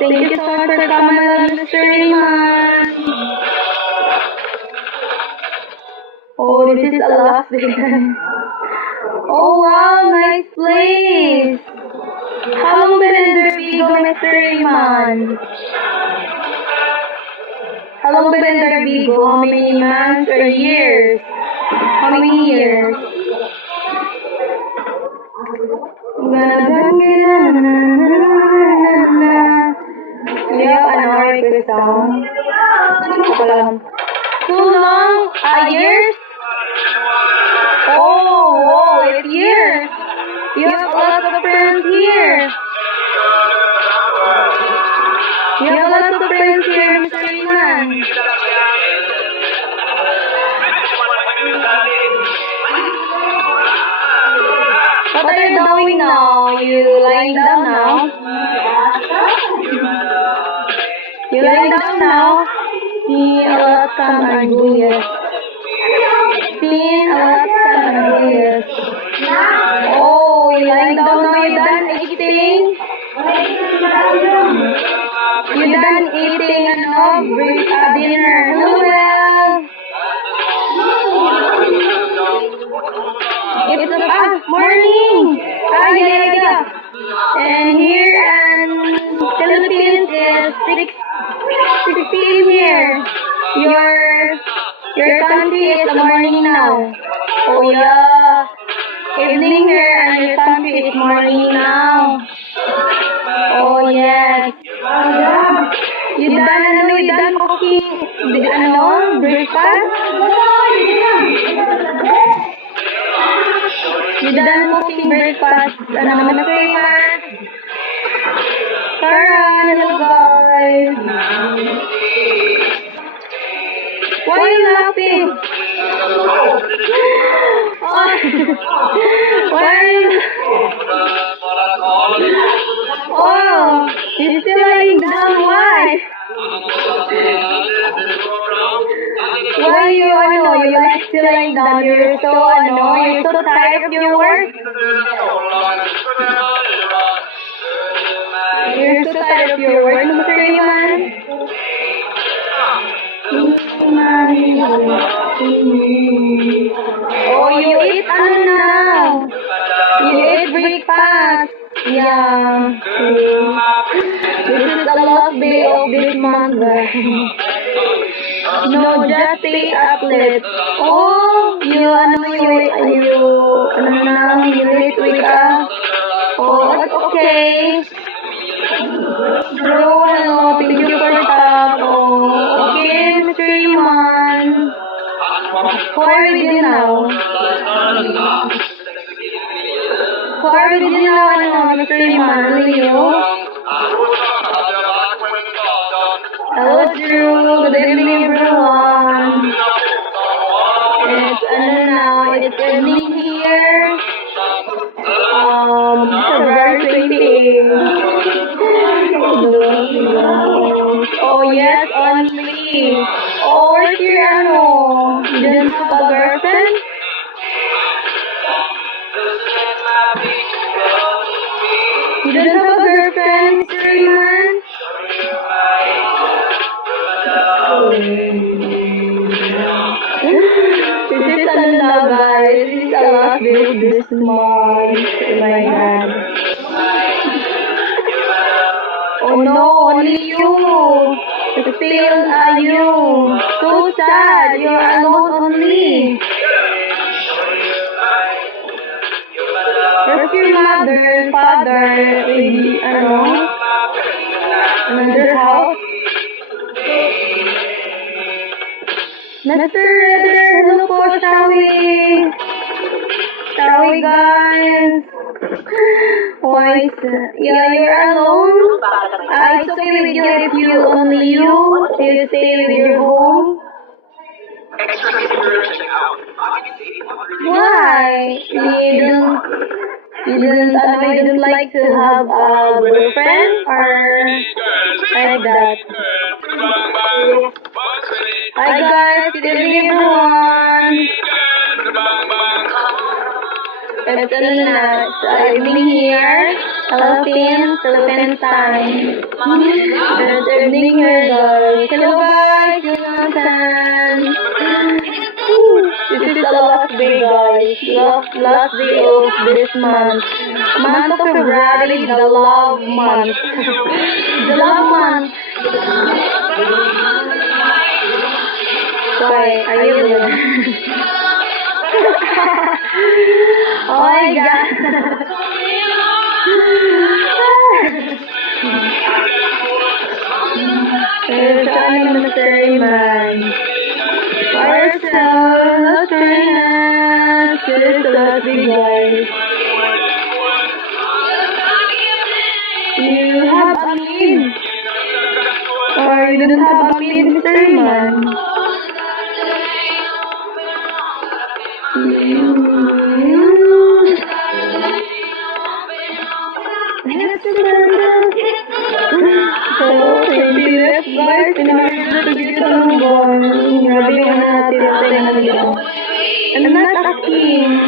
Thank you so much for coming, Mr. Raymond. Oh, this is a last day. Oh wow, nice place. How long been in Derbigo, Mr. Raymond? How long been in Derbigo? How many months or years? How many years? Yeah, an hour request song. Too long? Years? Oh, it's years. You have lots of friends here. You have lots of friends here, Mr. Raymond. What are you doing now? You lying down now? You lying down now? See a lot come and go, yes. See a lot come and go, yes. Oh, you lying down now? You done eating? You done eating dinner? Well. It's morning. Yeah. And here in Philippines is 6 p.m. here. Your country is the morning now. Oh yeah. Evening here and your country is morning now. Oh yes. You done cooking breakfast? You done cooking breakfast? Mr. Raymond? Karan, hello guys. Why are you laughing? Why are you? Oh, you're still lying down. Why? Why you're still lying down? You're so tired of your work. You're so tired of your work, Mr. Raymond. Oh, you eat now? You ate breakfast. Yeah. This is the last day of this month. No, just stay up late. Oh, you late wake up. Oh, that's okay. Bro, thank you for that. Oh, okay, Mr. Raymond. How are we doing now? How are we doing now, Mr. Raymond? Really, hello, Drew. Good evening, everyone. It's evening here. February 28. Oh, yes, only. Oh, where's your You didn't have a girlfriend? You didn't have a girlfriend, Mr. Raymond? This is guys. This is the last day of this month. Oh my God. Oh no, only you. Still are you. So sad. You're alone only. Where's your mother and father? Maybe, another house? Mr. Redder, hello po, shall we? Shall we, guys? Why? Yeah, you're alone? It's okay with you if you stay with your home. Why? You didn't like to have a girlfriend or like that? Hi guys, good evening everyone. it's evening here. Philippines time. It's evening here, guys. Hello, guys. Jonathan. This is the last day, guys. Last day of this month. Month of February, the love month. The love month. Why? Are you good? Oh my God. There's an mystery man. By yourself, not trainers. This is the last day, guys. You have a lead. Or you don't have a lead, mystery man. So, 20 left, guys. Pinakita to get a number. Grabe yung natin dito. I'm not a king.